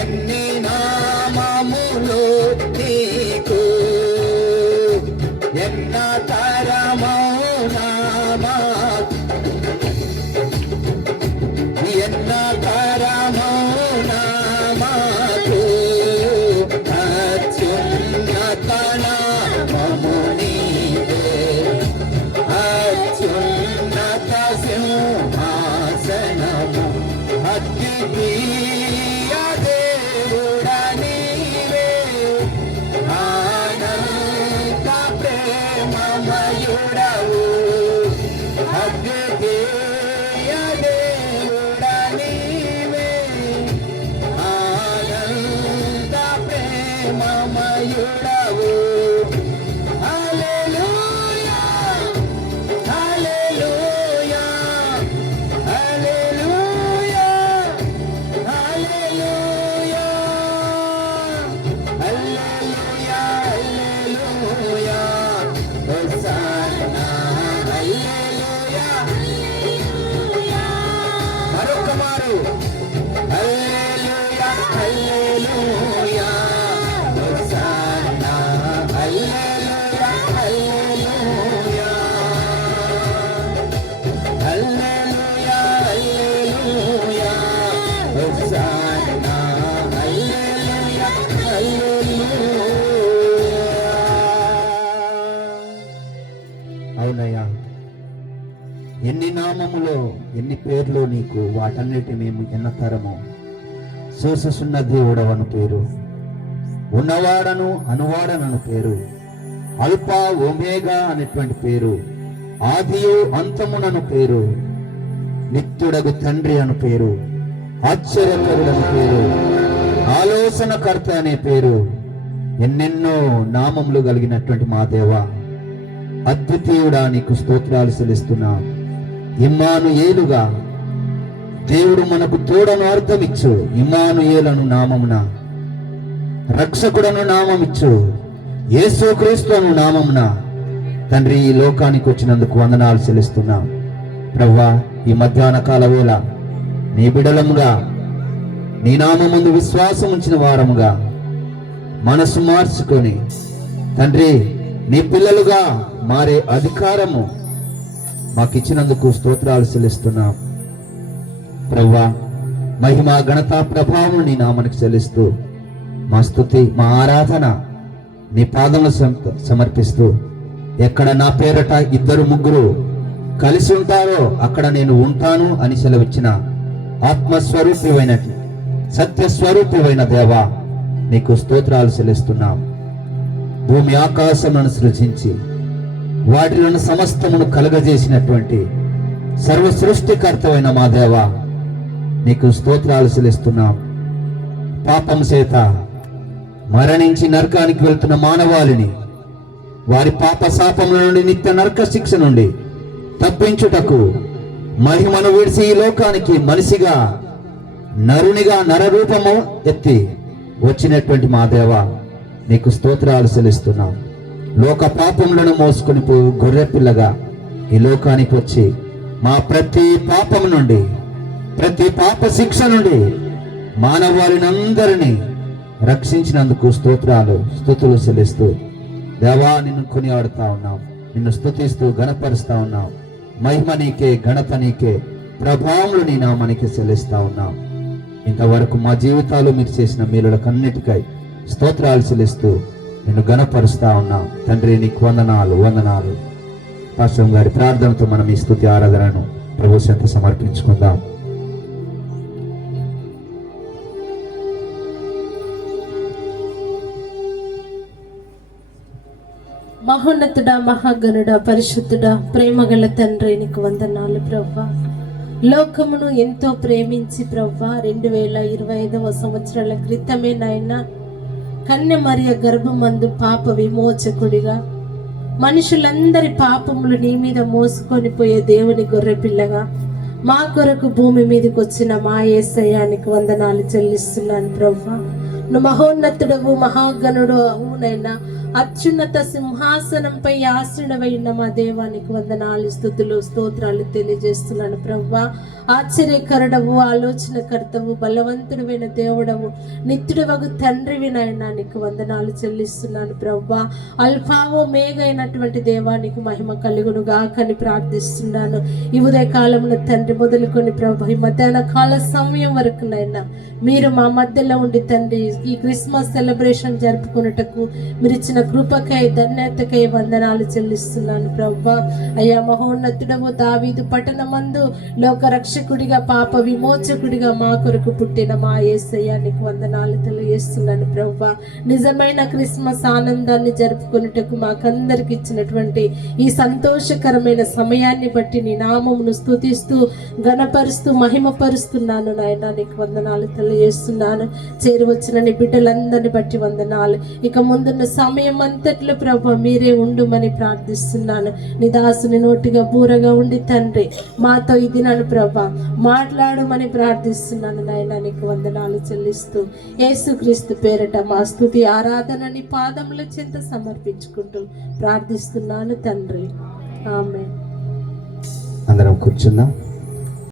ఎన్ని నామములు నీకు, ఎన్న తరమౌ నామా, ఎన్న తరమౌ నామకు అత్యున్నత నామము నీవే, అత్యున్నత సింహాసనము అద్వితీయ దేవుడ నీవే, అనంత ప్రేమమయుడవు, అద్వితీయ దేవుడ నీవే, అనంత ప్రేమమయుడవు. హల్లెలూయా హల్లెలూయా హల్లెలూయా హల్లెలూయా హల్లెలూయా హల్లెలూయా హోసన్నా హల్లెలూయా. మరొక మారు హల్లెలూయా హల్లెలూయా హోసన్నా హల్లెలూయా హల్లెలూయా హల్లెలూయా హల్లెలూయా హోసన్నా హల్లెలూయా హల్లెలూయా. అవునయ్యా, ఎన్ని నామములో ఎన్ని పేర్లు నీకు, వాటన్నిటి మేము ఎన్నతరము. సూససున్న దేవుడవను పేరు, ఉన్నవాడను అనువాడనను పేరు, అల్ఫా ఒమేగా అనేటువంటి పేరు, ఆదియు అంతమునను పేరు, నిత్యుడగు తండ్రి అను పేరు, ఆశ్చర్యకరుడను పేరు, ఆలోచనకర్త అనే పేరు, ఎన్నెన్నో నామములు కలిగినటువంటి మా దేవా, అద్వితీయుడా నీకు స్తోత్రాలు చెల్లిస్తున్నా. ఇమ్మానుయేలుగా దేవుడు మనకు తోడను అర్థమిచ్చు, ఇమ్మానుయేలను నామమున రక్షకుడను నామమిచ్చు, యేసుక్రీస్తు అను నామమున తండ్రి ఈ లోకానికి వచ్చినందుకు వందనాలు చెల్లిస్తున్నా. ప్రభువా, ఈ మధ్యాహ్న కాల వేళ నీ బిడలముగా, నీ నామముందు విశ్వాసం ఉంచిన వారముగా మనసు మార్చుకొని తండ్రి నీ పిల్లలుగా మారే అధికారము మాకిచ్చినందుకు స్తోత్రాలు చెల్లిస్తున్నాం. ప్రభువా, మహిమ ఘనత ప్రభావం నీ నామానికి చెల్లిస్తూ మా స్తుతి మా ఆరాధన నీ పాదములు సమర్పిస్తూ, ఎక్కడ నా పేరట 2-3 కలిసి ఉంటారో అక్కడ నేను ఉంటాను అని సెలవిచ్చిన ఆత్మస్వరూపివైన సత్యస్వరూపివైన దేవా, నీకు స్తోత్రాలు చెల్లిస్తున్నాం. భూమి ఆకాశములను సృజించి వాటిలోని సమస్తమును కలగజేసినటువంటి సర్వ సృష్టికర్తవైన మా దేవా, నీకు స్తోత్రాలు చెల్లిస్తున్నాం. పాపం చేత మరణించి నరకానికి వెళ్తున్న మానవాళిని వారి పాప శాపముల నుండి, నిత్య నరక శిక్ష నుండి తప్పించుటకు మహిమను విడిచి ఈ లోకానికి మనిషిగా నరునిగా నరరూపము ఎత్తి వచ్చినటువంటి మా దేవా, నీకు స్తోత్రాలు చెల్లిస్తున్నాం. లోక పాపములను మోసుకొని పోయి గొర్రె పిల్లగా ఈ లోకానికి వచ్చి మా ప్రతి పాపము నుండి, ప్రతి పాప శిక్ష నుండి మానవాళిని అందరినీ రక్షించినందుకు స్తుతులు చెల్లిస్తూ దేవా, నిన్ను కొనియాడుతా ఉన్నాం, నిన్ను స్తుతిస్తూ ఘనపరుస్తా ఉన్నాం. మహిమ నీకే, ఘనత నీకే, ప్రభావములు నీ నామానికి చెల్లిస్తా ఉన్నాం. ఇంతవరకు మా జీవితాలు మీరు చేసిన మేలులకన్నిటికై స్తోత్రాలు చెల్లిస్తూ నిన్ను ఘనపరుస్తా ఉన్నాం. తండ్రి, నీకు వందనాలు వందనాలు. పాస్టర్ గారి ప్రార్థనతో మనం ఈ స్తుతి ఆరాధనను ప్రభు చెంత సమర్పించుకుందాం. మహోన్నతుడా, మహాగణుడా, పరిశుద్ధుడా, ప్రేమగల తండ్రి, నీకు వందనాలు ప్రభువా. లోకమును ఎంతో ప్రేమించి ప్రభువా 2025వ సంవత్సరాల క్రితమే నాయనా కన్య మరియ గర్భమందు పాప విమోచకుడిగా మనుషులందరి పాపములు నీ మీద మోసుకొని పోయే దేవుని గొర్రె పిల్లగా మా కొరకు భూమి మీదకి వచ్చిన మా యేసయ్యానికి వందనాలు చెల్లిస్తున్నాను ప్రభువా. నువ్వు మహోన్నతుడవు, మహాగణుడు అవునైనా అత్యున్నత సింహాసనంపై ఆశ్రయుడవై ఉన్న మా దేవానికి వందనాలు, స్తుతులు, స్తోత్రాలు తెలియజేస్తున్నాను ప్రవ్వా. ఆశ్చర్యకరుడవు, ఆలోచనకర్తవు, బలవంతుడైన దేవుడవు, నిత్యుడవగు తండ్రివి నాయనా, నీకు వందనాలు చెల్లిస్తున్నాను ప్రవ్వా. అల్ఫావో మేఘ అయినటువంటి దేవానికి మహిమ కలుగును గాకని ప్రార్థిస్తున్నాను. ఈ ఉదయ కాలంలో తండ్రి మొదలుకొని ప్రభా ఈ మధ్యాహ్న కాల సమయం వరకు నైనా మీరు మా మధ్యలో ఉండి తండ్రి ఈ క్రిస్మస్ సెలబ్రేషన్ జరుపుకున్నటకు మీరు ఇచ్చిన కృపకై ధన్యతకై వందనాలు చెల్లిస్తున్నాను ప్రభా. అయ్యా మహోన్నతుడవు, దావీదు పట్టణమందు లోక రక్షకుడిగా పాప విమోచకుడిగా మా కొరకు పుట్టిన మా యేసయ్య నీకు వందనాలు తెలియజేస్తున్నాను ప్రభా. నిజమైన క్రిస్మస్ ఆనందాన్ని జరుపుకున్నటకు మాకందరికి ఇచ్చినటువంటి ఈ సంతోషకరమైన సమయాన్ని బట్టి నీ నామమును స్తుతిస్తూ ఘనపరుస్తూ మహిమపరుస్తున్నాను నాయన, నీకు వందనాలు తెలియజేస్తున్నాను. చేరి వచ్చిన నీ బిడ్డలందరిని బట్టి వందనాలు. ఇక ముందున్న సమయం అంతట్లో ప్రభా మీరే ఉండుమని ప్రార్థిస్తున్నాను. నీ దాసుని నోటిగా బూరగా ఉండి తండ్రి మాతో ఇది నన్ను ప్రభా మాట్లాడమని ప్రార్థిస్తున్నాను నాయన, నీకు వందనాలు చెల్లిస్తూ యేసుక్రీస్తు పేరట మా స్తుతి ఆరాధన నీ పాదముల చెంత సమర్పించుకుంటూ ప్రార్థిస్తున్నాను తండ్రి. ఆమేన్. అందరం కూర్చుందాం.